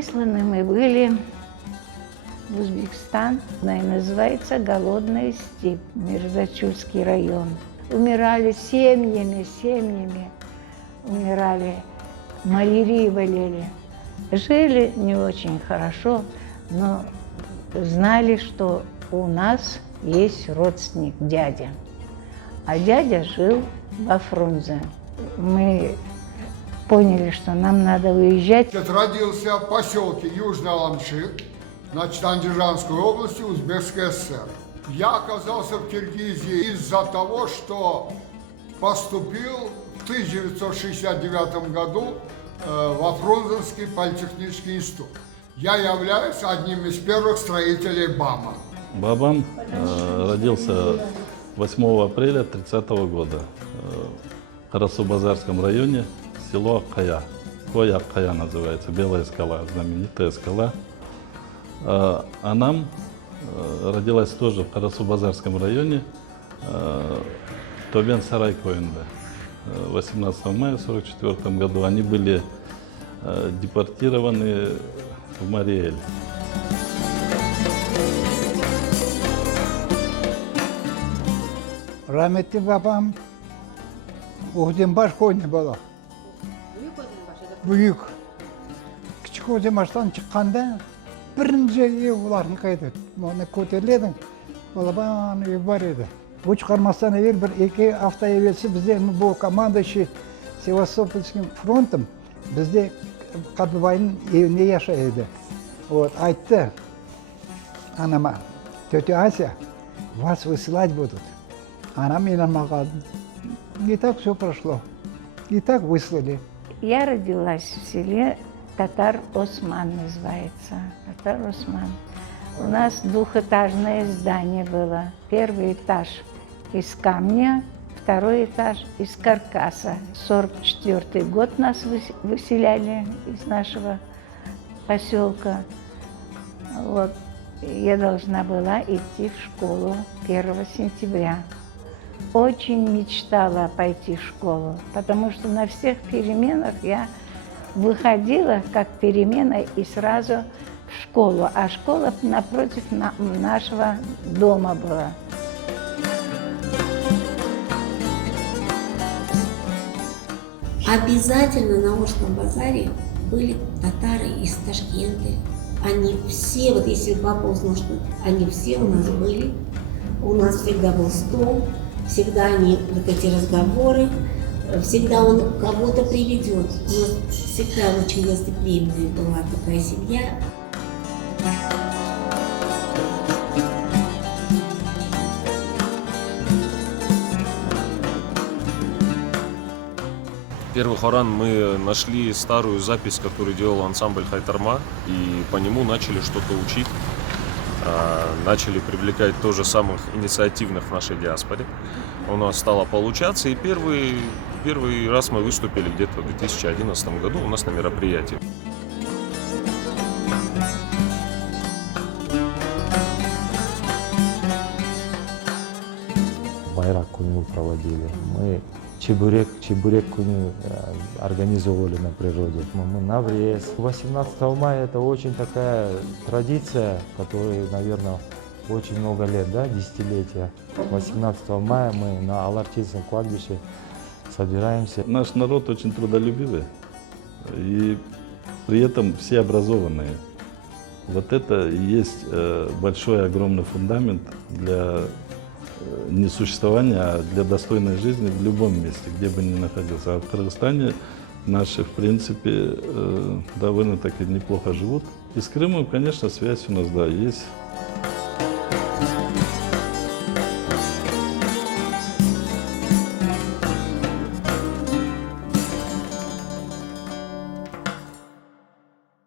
Высланы мы были в Узбекистан, называется Голодная степь, Мирзачульский район. Умирали семьями, умирали, малярии болели. Жили не очень хорошо, но знали, что у нас есть родственник, дядя. А дядя жил во Фрунзе. Мы поняли, что нам надо уезжать. Родился в поселке Южный Аламшик, значит, Андижанской области, Узбекской ССР. Я оказался в Киргизии из-за того, что поступил в 1969 году во Фрунзенский политехнический институт. Я являюсь одним из первых строителей БАМа. Бабам родился 8 апреля 30 года в Карасу-Базарском районе, село Аккая. Аккая называется, Белая скала, знаменитая скала. А нам родилась тоже в Карасу-Базарском районе Тобен Сарай Коинда. 18 мая 1944 году они были депортированы в Мариэль. Rahmetli babam Oğuzdenbaş koyunu bala. Büyük. Küçük Oğuzdenbaş'tan çıkkanda birinci ev ularını kaydet. Onu kötüledin. Ola bana ev var idi. Bu çıkarmasdan evvel bir iki hafta evvelsi bize bu komanda işi Sevastopol'skin frontum bizde Kadıbay'ın evinde yaşaydı. Ayttı anama, tete Asya, вас высылать будут. Она мне намогла. И так все прошло. И так выслали. Я родилась в селе Татар Осман называется. Татар Осман. У нас двухэтажное здание было. Первый этаж из камня, второй этаж из каркаса. 1944 год нас выселяли из нашего поселка. Вот. Я должна была идти в школу 1 сентября. Очень мечтала пойти в школу, потому что на всех переменах я выходила как перемена и сразу в школу, а школа напротив нашего дома была. Обязательно на Ошном базаре были татары из Ташкента. Они все, вот если папа узнал, что они все у нас были, у нас всегда был стол, всегда они, вот эти разговоры, всегда он кого-то приведет. У нас всегда очень гостеприимная была такая семья. Первый хоран мы нашли старую запись, которую делал ансамбль Хайтарма, и по нему начали что-то учить, начали привлекать тоже самых инициативных в нашей диаспоре. У нас стало получаться, и первый раз мы выступили где-то в 2011 году у нас на мероприятии. Байрак күнін проводили. Мы чебурек күнін организовывали на природе. Мы на врез. 18 мая это очень такая традиция, которой, наверное, очень много лет, да, десятилетия. 18 мая мы на Алартинском кладбище собираемся. Наш народ очень трудолюбивый и при этом все образованные. Вот это и есть большой, огромный фундамент для не существования, а для достойной жизни в любом месте, где бы ни находился. А в Кыргызстане наши, в принципе, довольно-таки неплохо живут. И с Крымом, конечно, связь у нас, да, есть.